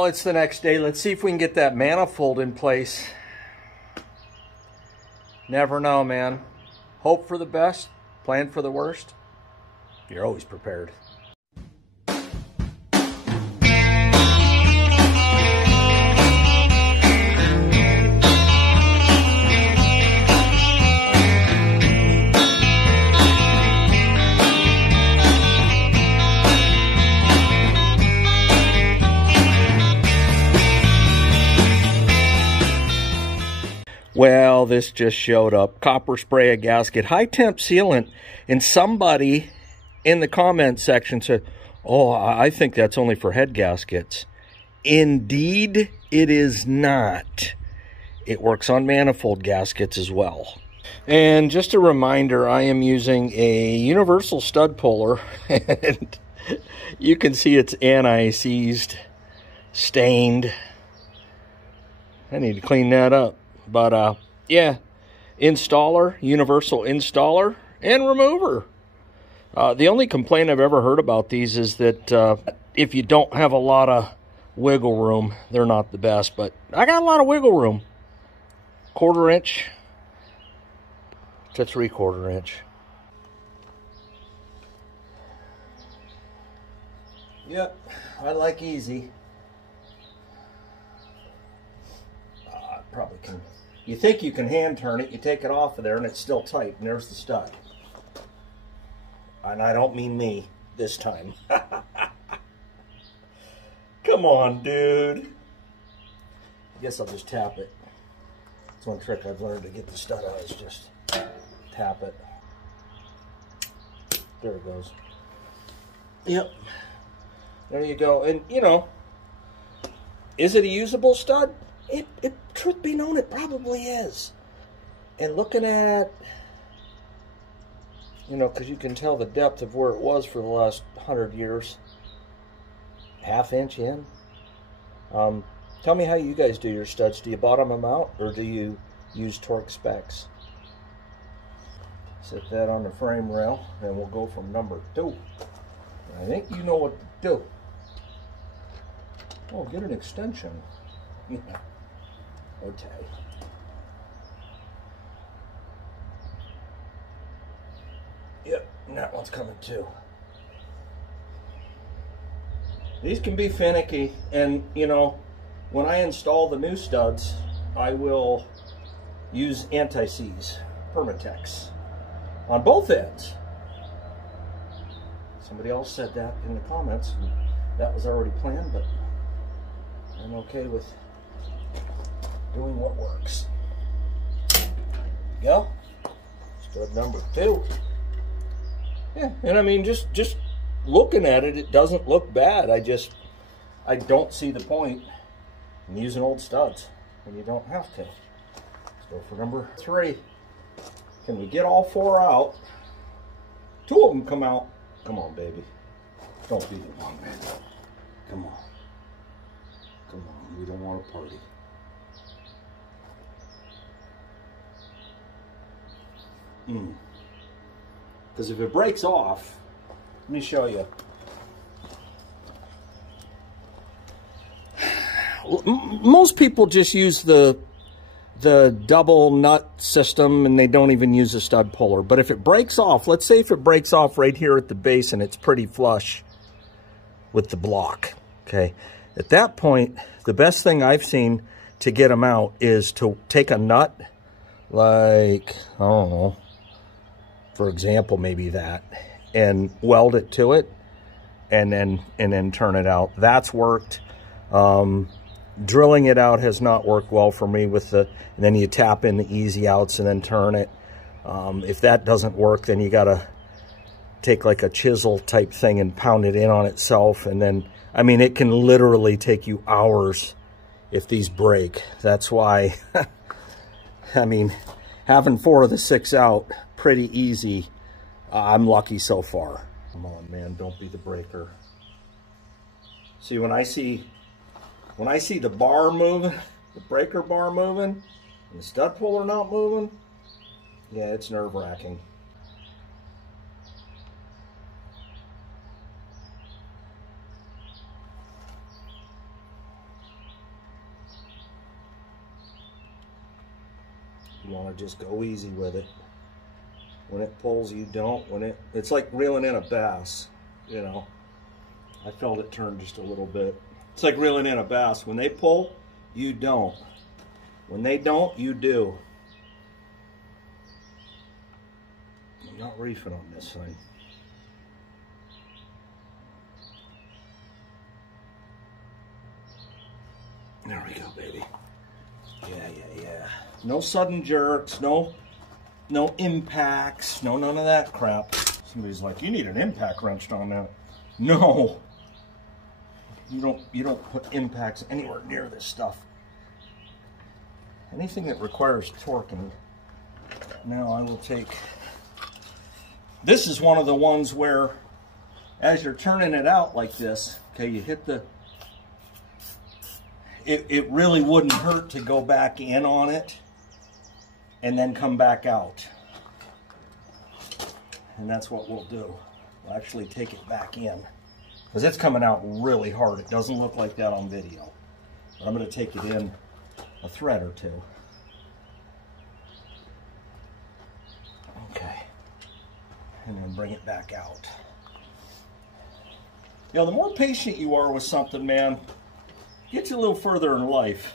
Well, it's the next day. Let's see if we can get that manifold in place. Never know, man. Hope for the best, plan for the worst. You're always prepared. Well, this just showed up. Copper spray a gasket, high temp sealant, and somebody in the comment section said, oh, I think that's only for head gaskets. Indeed, it is not. It works on manifold gaskets as well. And just a reminder, I am using a universal stud puller, and you can see it's anti-seized, stained. I need to clean that up. But, yeah, installer, universal installer, and remover. The only complaint I've ever heard about these is that if you don't have a lot of wiggle room, they're not the best. But I got a lot of wiggle room. 1/4 inch to 3/4 inch. Yep, I like easy. Probably can. You think you can hand turn it, you take it off of there and it's still tight, and there's the stud. And I don't mean me this time. Come on, dude. I guess I'll just tap it. That's one trick I've learned to get the stud out, is just tap it. There it goes. Yep. There you go. And, you know, is it a usable stud? It, truth be known, it probably is. And looking at, you know, because you can tell the depth of where it was for the last 100 years. 1/2 inch in. Tell me how you guys do your studs. Do you bottom them out, or do you use torque specs? Set that on the frame rail, and we'll go from number 2. I think you know what to do. Oh, get an extension. Yeah. Okay. Yep, and that one's coming too. These can be finicky, and you know, when I install the new studs, I will use anti-seize, Permatex, on both ends. Somebody else said that in the comments, and that was already planned, but I'm okay with doing what works. Go. Stud number 2. Yeah, and I mean, just looking at it, it doesn't look bad. I don't see the point in using old studs when you don't have to. Let's go for number 3. Can we get all 4 out? 2 of them come out. Come on, baby. Don't be the wrong man. Come on. Come on, we don't want to party. Because if it breaks off, let me show you. Most people just use the double nut system, and they don't even use a stud puller. But if it breaks off, let's say if it breaks off right here at the base and it's pretty flush with the block, okay? At that point, the best thing I've seen to get them out is to take a nut, like, I don't know, for example, maybe that, and weld it to it, and then turn it out. That's worked. Drilling it out has not worked well for me with the, and then you tap in the easy outs and then turn it. If that doesn't work, then you gotta take like a chisel type thing and pound it in on itself, and then, I mean, it can literally take you hours if these break. That's why, I mean, having 4 of the 6 out, pretty easy. I'm lucky so far. Come on, man, don't be the breaker. See, when I see the bar moving, the breaker bar moving, and the stud puller not moving, yeah, it's nerve-wracking. You want to just go easy with it. When it pulls, you don't. It's like reeling in a bass, you know. I felt it turn just a little bit. It's like reeling in a bass. When they pull, you don't. When they don't, you do. I'm not reefing on this thing. There we go, baby. Yeah. No sudden jerks, no impacts, none of that crap. Somebody's like, you need an impact wrenched on that. No. You don't put impacts anywhere near this stuff. Anything that requires torquing. Now I will take, this is one of the ones where as you're turning it out like this, okay, you hit the, it really wouldn't hurt to go back in on it and then come back out. And that's what we'll do. We'll actually take it back in because it's coming out really hard. It doesn't look like that on video. But I'm going to take it in a thread or two. Okay. And then bring it back out. You know, the more patient you are with something, man, gets you a little further in life.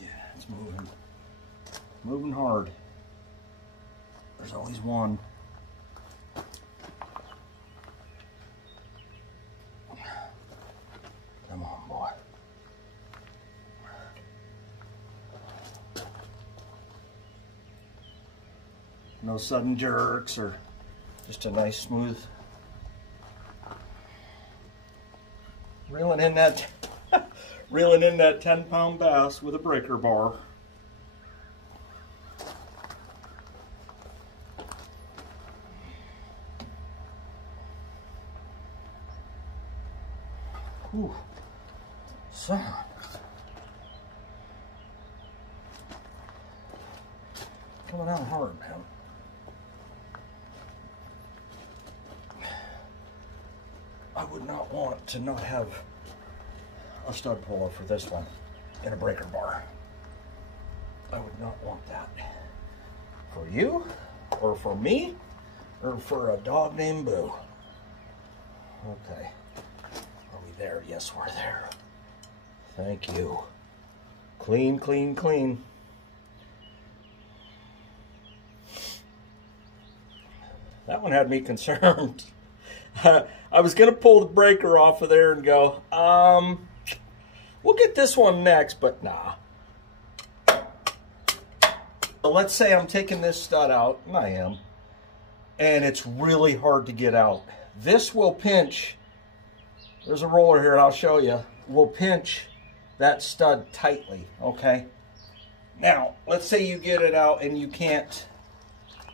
Yeah, it's moving. Moving hard. There's always one. Come on, boy. No sudden jerks or just a nice smooth reeling in that 10-pound bass with a breaker bar. Whew. Son. Coming out hard, man. I would not want to not have a stud puller for this one and a breaker bar. I would not want that. For you, or for me, or for a dog named Boo. Okay. Are we there? Yes, we're there. Thank you. Clean, clean, clean. That one had me concerned. I was going to pull the breaker off of there and go, we'll get this one next, but nah. So let's say I'm taking this stud out, and I am, and it's really hard to get out. This will pinch, there's a roller here, and I'll show you, will pinch that stud tightly, okay? Now, let's say you get it out and you can't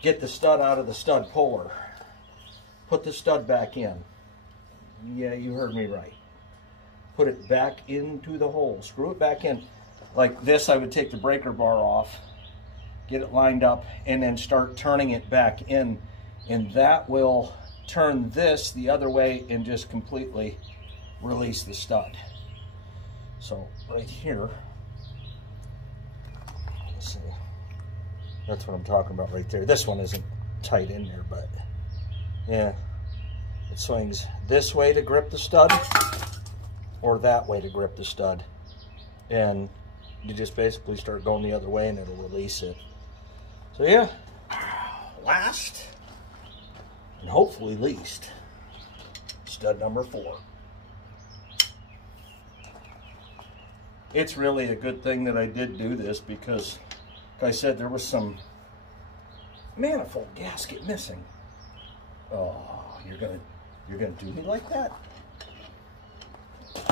get the stud out of the stud puller. Put the stud back in. Yeah, you heard me right. Put it back into the hole. Screw it back in. Like this, I would take the breaker bar off, get it lined up, and then start turning it back in. And that will turn this the other way and just completely release the stud. So right here, let's see. That's what I'm talking about right there. This one isn't tight in there, but yeah, it swings this way to grip the stud or that way to grip the stud. And you just basically start going the other way and it'll release it. So yeah, last and hopefully least, stud number 4. It's really a good thing that I did do this because, like I said, there was some manifold gasket missing. Oh, you're gonna do me like that? Get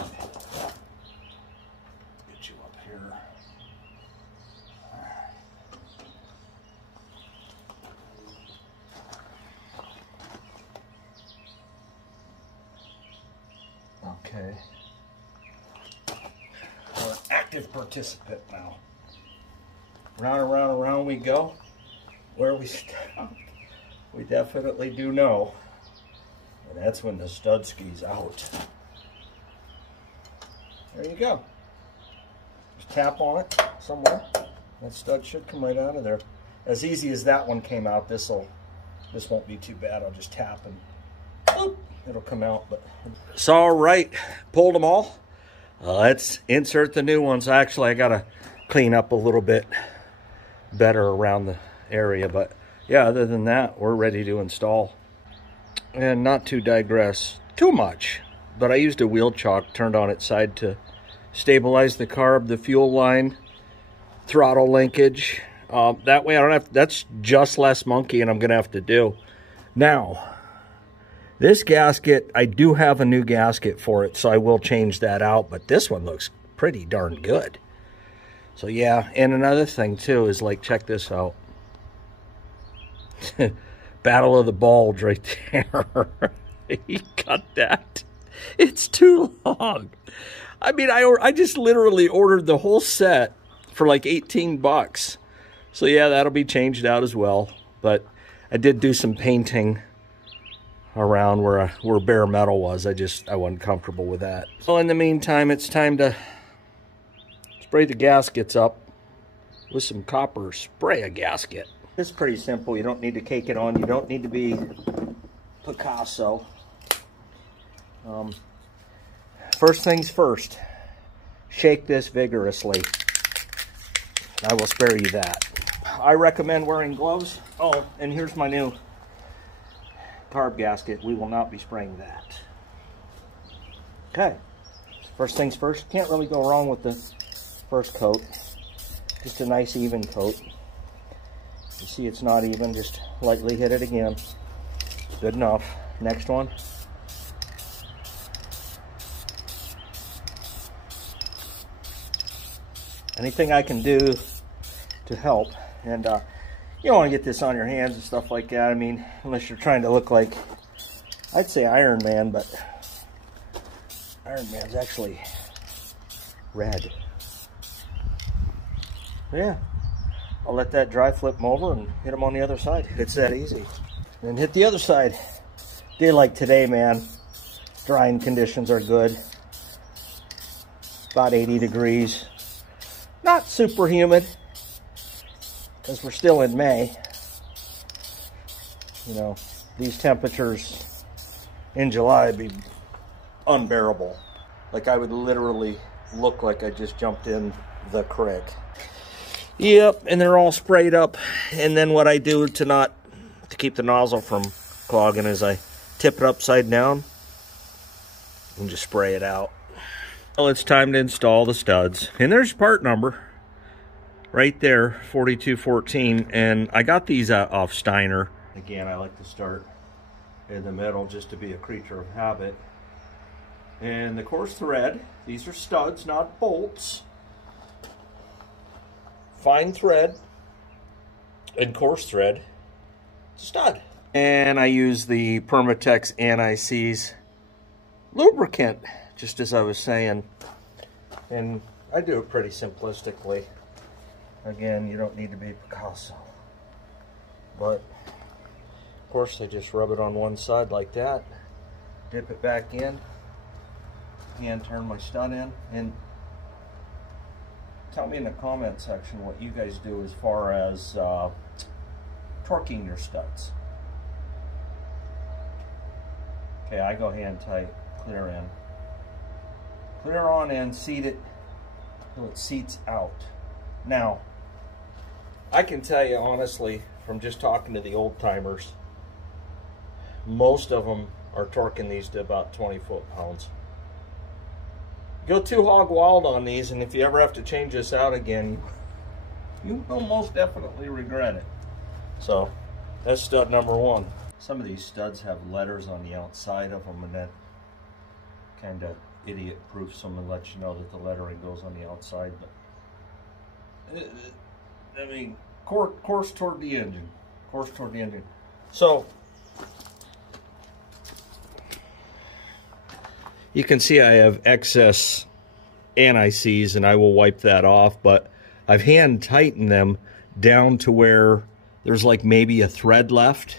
you up here. Okay. We're an active participant now. Round and round and round we go. Where we stop, we definitely do know. And that's when the stud skis out. There you go. Just tap on it somewhere. That stud should come right out of there. As easy as that one came out, this won't be too bad. I'll just tap and boop, it'll come out. But it's all right. Pulled them all. Let's insert the new ones. Actually, I gotta clean up a little bit better around the area, but yeah, other than that, we're ready to install. And not to digress too much, but I used a wheel chock turned on its side to stabilize the carb, the fuel line, throttle linkage. That way I don't have, that's just less monkey and I'm gonna have to do. Now, this gasket, I do have a new gasket for it, so I will change that out, but this one looks pretty darn good. So yeah, and another thing too is, like, check this out. Battle of the bulge right there. He cut that. It's too long. I mean, I just literally ordered the whole set for like 18 bucks. So yeah, that'll be changed out as well. But I did do some painting around where bare metal was. I wasn't comfortable with that. So in the meantime, it's time to spray the gaskets up with some copper spray a gasket. It's pretty simple. You don't need to cake it on. You don't need to be Picasso. First things first, shake this vigorously. I will spare you that. I recommend wearing gloves. Oh, and here's my new carb gasket. We will not be spraying that. Okay, first things first. Can't really go wrong with the first coat. Just a nice even coat. You see it's not even, just lightly hit it again. Good enough. Next one. Anything I can do to help. And you don't want to get this on your hands and stuff like that. I mean, unless you're trying to look like, I'd say Iron Man, but Iron Man's actually red. Yeah, I'll let that dry, flip them over, and hit them on the other side. It's that easy. Then hit the other side. Day like today, man, drying conditions are good. About 80 degrees. Not super humid, because we're still in May. You know, these temperatures in July would be unbearable. Like, I would literally look like I just jumped in the creek. Yep, and they're all sprayed up. And then what I do to keep the nozzle from clogging is I tip it upside down and just spray it out. Well, it's time to install the studs. And there's part number right there, 4214. And I got these off Steiner. Again, I like to start in the middle just to be a creature of habit. And the coarse thread, these are studs, not bolts. Fine thread and coarse thread, stud. And I use the Permatex Anti-Seize lubricant, just as I was saying. And I do it pretty simplistically. Again, you don't need to be Picasso. But, of course, I just rub it on one side like that. Dip it back in. And turn my stud in. And tell me in the comment section what you guys do as far as torquing your studs. Okay, I go hand tight, clear in. Clear on in, seat it till it seats out. Now, I can tell you honestly, from just talking to the old timers, most of them are torquing these to about 20 foot-pounds. Go too hog wild on these, and if you ever have to change this out again, you will most definitely regret it. So, that's stud number one. Some of these studs have letters on the outside of them, and that kind of idiot-proofs them and lets you know that the lettering goes on the outside. But I mean, course toward the engine. Course toward the engine. So, you can see I have excess anti-seize, and I will wipe that off, but I've hand tightened them down to where there's like maybe a thread left.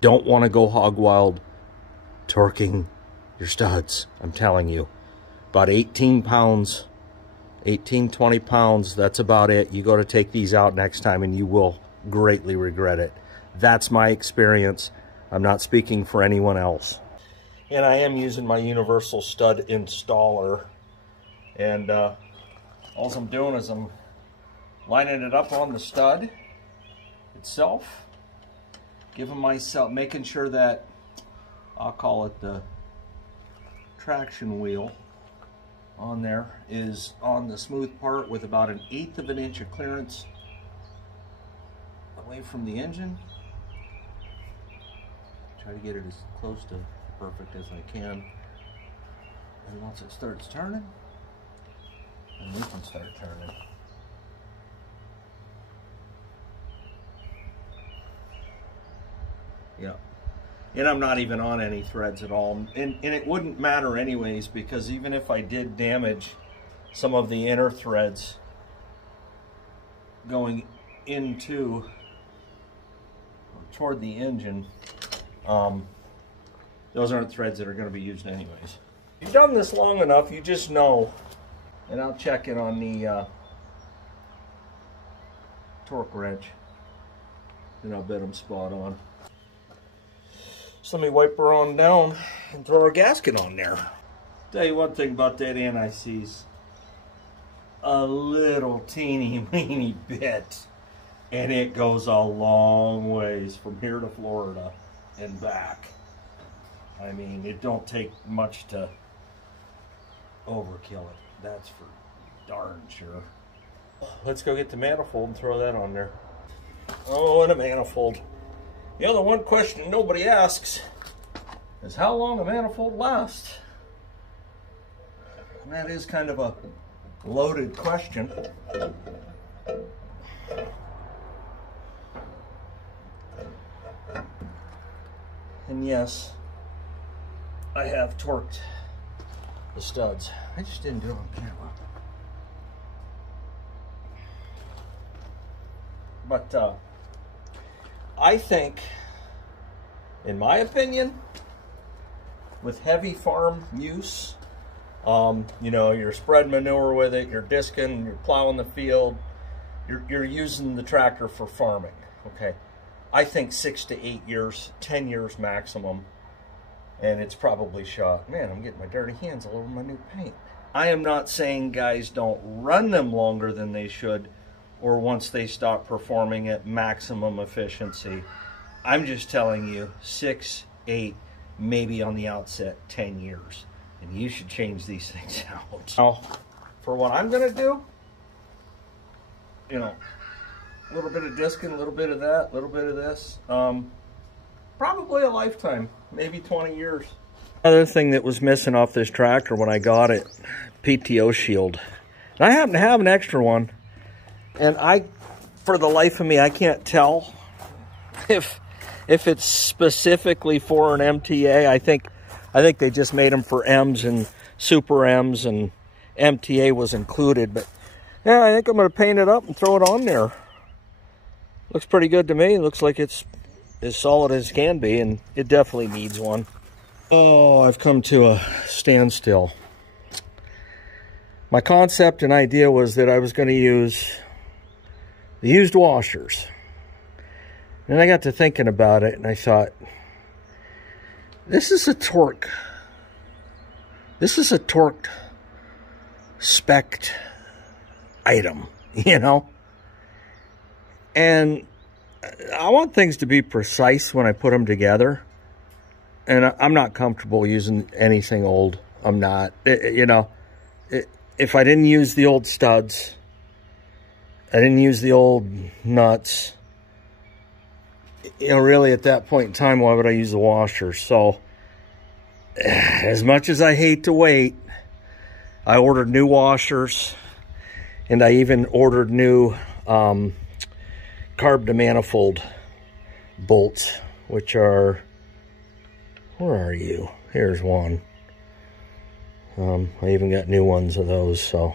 Don't want to go hog wild torquing your studs. I'm telling you, about 18 pounds, 18, 20 pounds, that's about it. You go to take these out next time and you will greatly regret it. That's my experience. I'm not speaking for anyone else. And I am using my universal stud installer. And all I'm doing is I'm lining it up on the stud itself, giving myself, making sure that, I'll call it the traction wheel on there is on the smooth part with about 1/8 of an inch of clearance away from the engine. Try to get it as close to perfect as I can. And once it starts turning, and we can start turning. Yeah. And I'm not even on any threads at all. And it wouldn't matter anyways, because even if I did damage some of the inner threads going into or toward the engine, those aren't threads that are going to be used anyways. If you've done this long enough, you just know. And I'll check it on the torque wrench, and I'll bet I'm spot on. So let me wipe her on down and throw our gasket on there. Tell you one thing about that anti-seize. A little teeny weeny bit, and it goes a long ways from here to Florida and back. I mean, it don't take much to overkill it. That's for darn sure. Let's go get the manifold and throw that on there. Oh, and a manifold. The other one question nobody asks is how long a manifold lasts. And that is kind of a loaded question. And yes, I have torqued the studs. I just didn't do it on camera. But I think, in my opinion, with heavy farm use, you know, you're spreading manure with it, you're disking, you're plowing the field, you're using the tractor for farming, okay? I think 6 to 8 years, 10 years maximum, and it's probably shot. Man, I'm getting my dirty hands all over my new paint. I am not saying guys don't run them longer than they should, or once they stop performing at maximum efficiency. I'm just telling you 6, 8, maybe on the outset 10 years. And you should change these things out. Now, for what I'm gonna do, you know, a little bit of disking, a little bit of that, a little bit of this. Probably a lifetime, maybe 20 years. Another thing that was missing off this tractor when I got it, PTO shield. And I happen to have an extra one. And for the life of me, I can't tell if it's specifically for an MTA. I think they just made them for M's and Super M's, and MTA was included. But yeah, I think I'm going to paint it up and throw it on there. Looks pretty good to me. It looks like it's as solid as it can be, and it definitely needs one. Oh, I've come to a standstill. My concept and idea was that I was going to use the used washers. And I got to thinking about it, and I thought, this is a torqued spec'd item, you know? And I want things to be precise when I put them together. And I'm not comfortable using anything old. I'm not. You know, if I didn't use the old studs, I didn't use the old nuts, you know, really at that point in time, why would I use the washer? So, as much as I hate to wait, I ordered new washers, and I even ordered new carb to manifold bolts, which are, where are you? Here's one. I even got new ones of those, so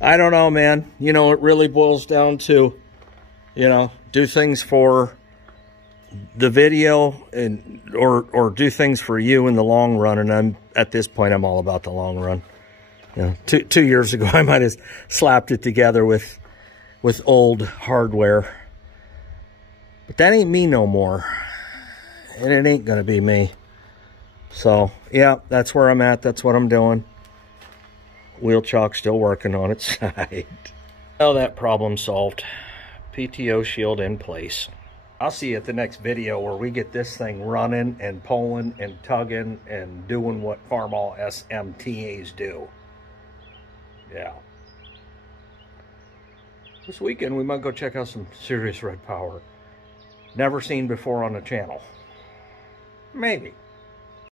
I don't know, man. You know, it really boils down to, you know, do things for the video and or do things for you in the long run. And at this point, I'm all about the long run. You know, two years ago, I might have slapped it together with old hardware. But that ain't me no more. And it ain't going to be me. So, yeah, that's where I'm at. That's what I'm doing. Wheel chock still working on its side. Well, that problem solved. PTO shield in place. I'll see you at the next video where we get this thing running and pulling and tugging and doing what Farmall SMTAs do. Yeah. This weekend we might go check out some serious red power. Never seen before on the channel. Maybe.